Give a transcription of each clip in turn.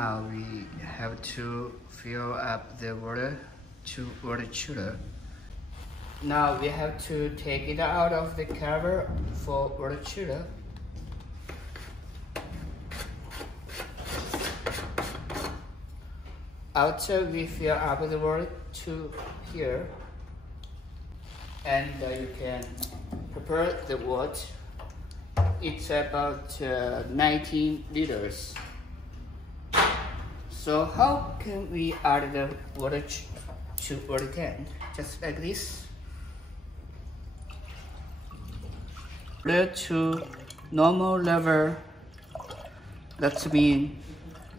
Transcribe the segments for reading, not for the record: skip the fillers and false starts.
Now we have to fill up the water to water chiller. Now we have to take it out of the cover for water chiller. After we fill up the water to here, and you can prepare the water. It's about 19 liters. So how can we add the water to water tank? Just like this. Water to normal level. That means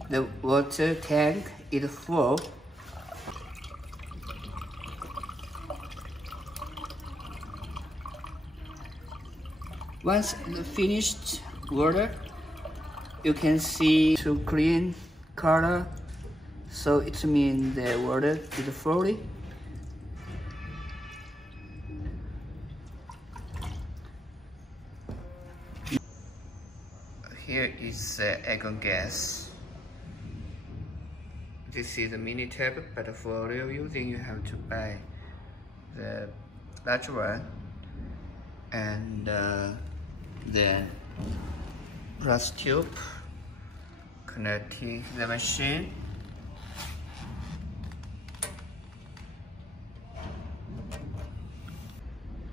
the water tank is full. Once the finished water, you can see to green color, so it means the water is fully. Here is argon gas. This is the mini tap, but for real using you have to buy the large one, and the brass tube connecting the machine.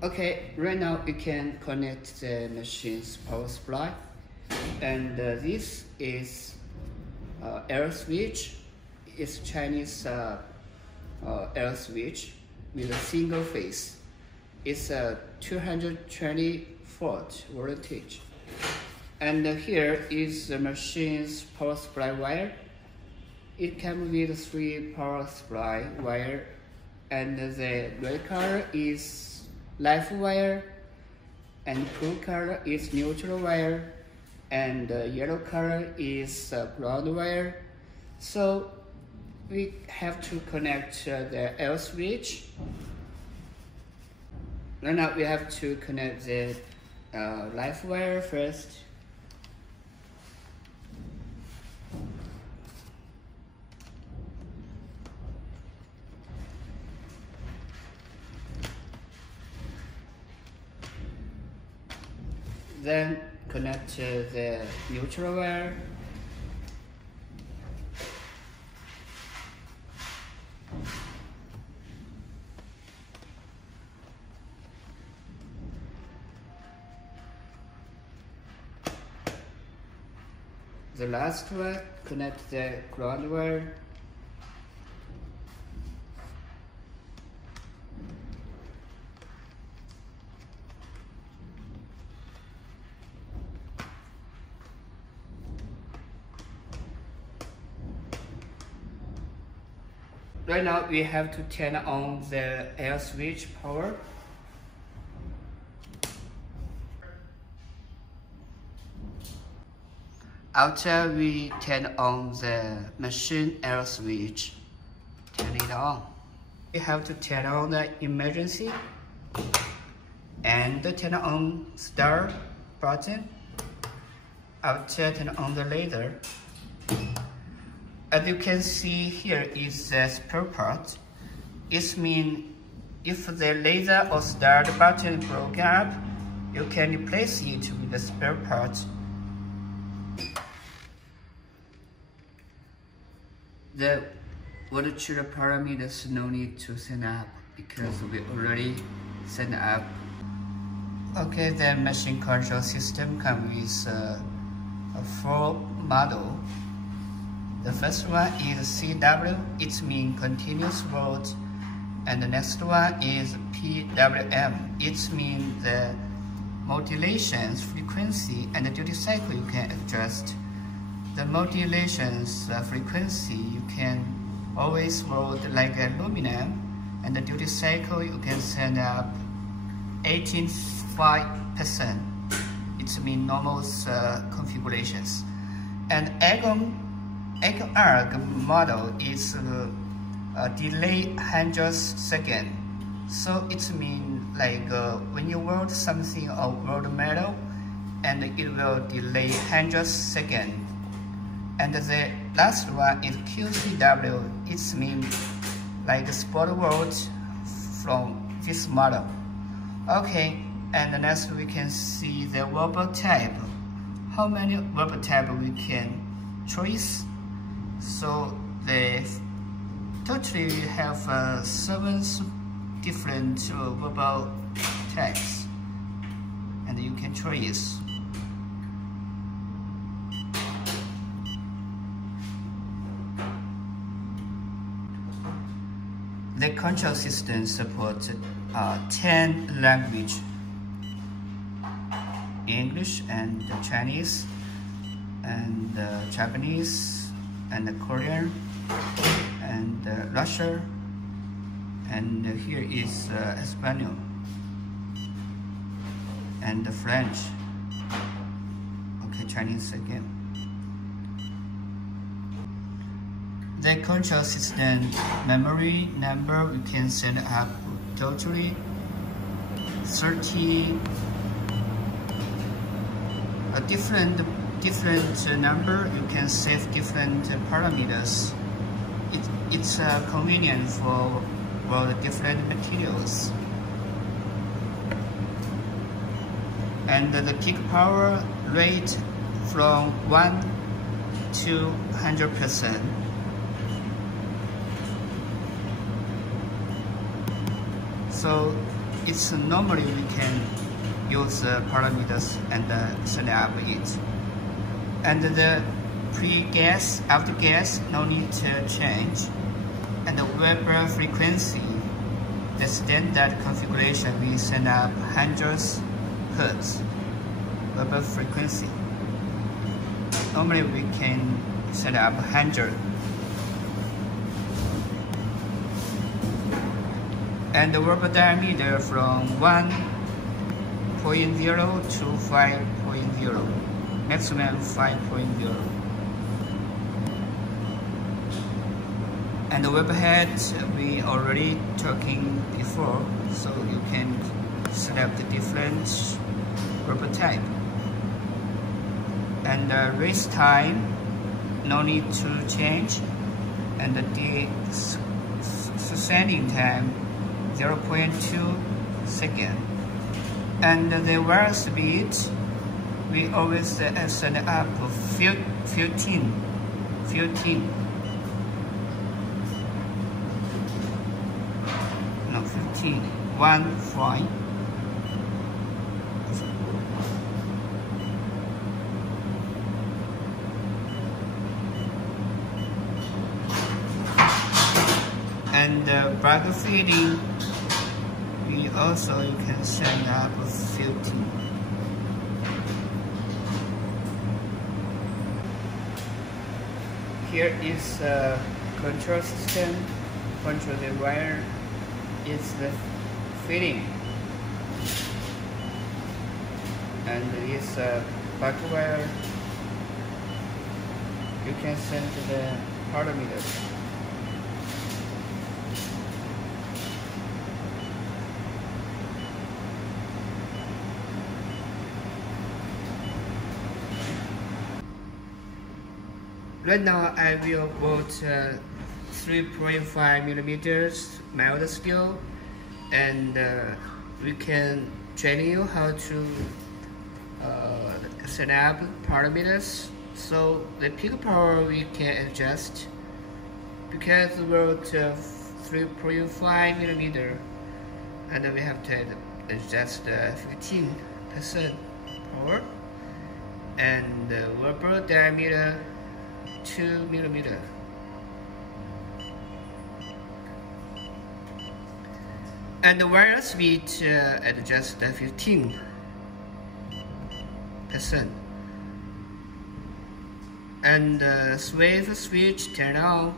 Okay, right now you can connect the machine's power supply, and this is air switch. It's Chinese air switch with a single phase. It's a 220 volt voltage. And here is the machine's power supply wire. It comes with 3 power supply wire, and the red color is live wire, and blue color is neutral wire, and yellow color is ground wire. So we have to connect the air switch. Right now we have to connect the live wire first. Then connect the neutral wire. The last one, connect the ground wire. Right now we have to turn on the air switch power. After we turn on the machine air switch, turn it on. We have to turn on the emergency and turn on start button. After turn on the laser. As you can see, here is the spare part. It means if the laser or start button broken up, you can replace it with the spare part. The water chiller parameters no need to set up because we already set up. Okay, the machine control system comes with a 4 model. The first one is CW, it means continuous volt, and the next one is PWM, it means the modulations frequency and the duty cycle you can adjust. The modulations frequency you can always volt like aluminum, and the duty cycle you can set up 85%. It means normal configurations. And arc model is delay 100 seconds. So it means like when you weld something or weld metal, and it will delay 100 seconds. And the last one is QCW. It's mean like a sport world from this model. Okay, and next we can see the wobble type. How many wobble type we can choose? So they totally have 7 different wobble types, and you can choose. The control system supports 10 languages: English and Chinese, and Japanese, and Korean, and Russian, and here is Espanol, and French. Okay, Chinese again. The control system memory number we can set up totally 30 a different number. You can save different parameters. It's convenient for the different materials. And the peak power rate from 1 to 100%. So it's normally we can use parameters and set up it. And the pre-gas, after gas, no need to change. And the Weber frequency, the standard configuration, we set up 100 Hz Weber frequency. Normally we can set up 100. And the Weber diameter from 1.0 to 5.0, maximum 5.0. And the Weber head we already talking before, so you can select the different Weber type. And the race time, no need to change. And the sending time, 0.2 seconds. And the wire speed, we always set up 15. No, 15. 1.5. And the bag feeding, we also you can set up 15. Here is a control system. Control the wire is the feeding, and this back wire you can set the parameters. Right now I will put 3.5 millimeters mild steel, and we can train you how to set up parameters. So the peak power we can adjust, because we're 3.5 millimeter, and we have to adjust 15% power, and Weber diameter 2 millimeter. And the wire speed adjust 15%. And swivel switch turn on,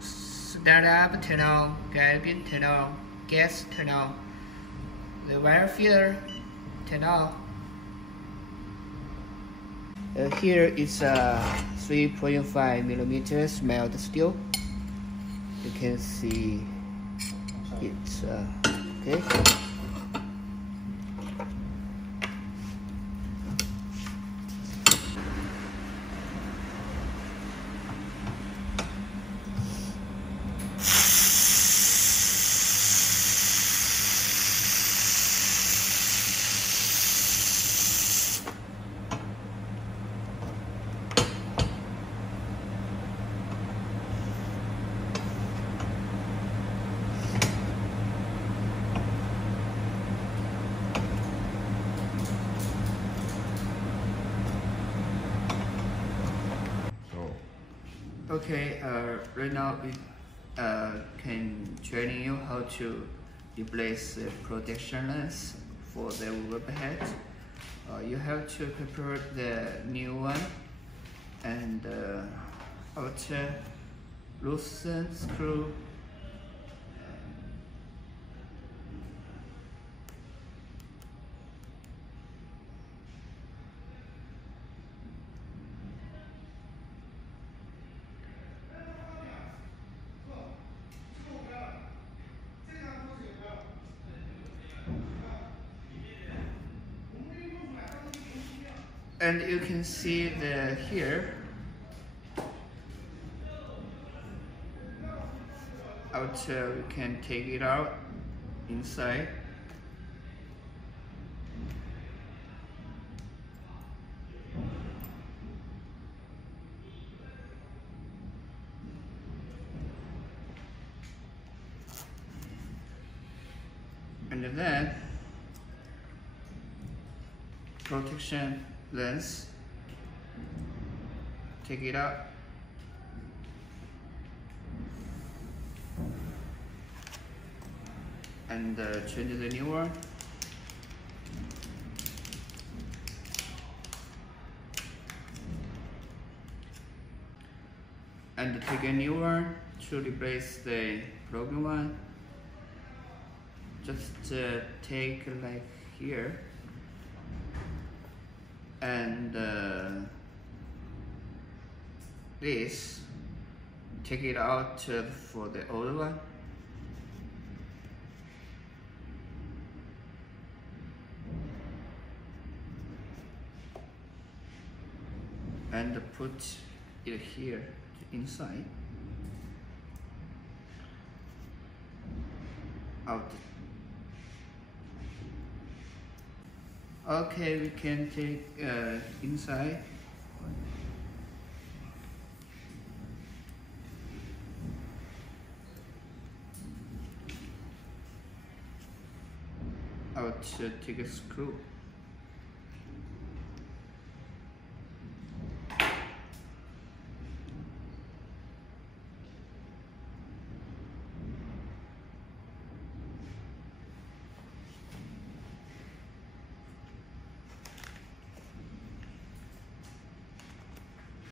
start up turn on, guide pin turn on, gas turn on, the wire feeder turn on. Here is a 3.5 millimeters mild steel. You can see it's okay. Okay, right now we can training you how to replace the protection lens for the web head. You have to prepare the new one and outer loosen screw. And you can see the here outer, we can take it out inside. And then protection lens, take it out and change the new one. And take a new one to replace the broken one. Just take like here and this, take it out for the old one. And put it here inside. Out. Okay, we can take inside. Out, take a screw.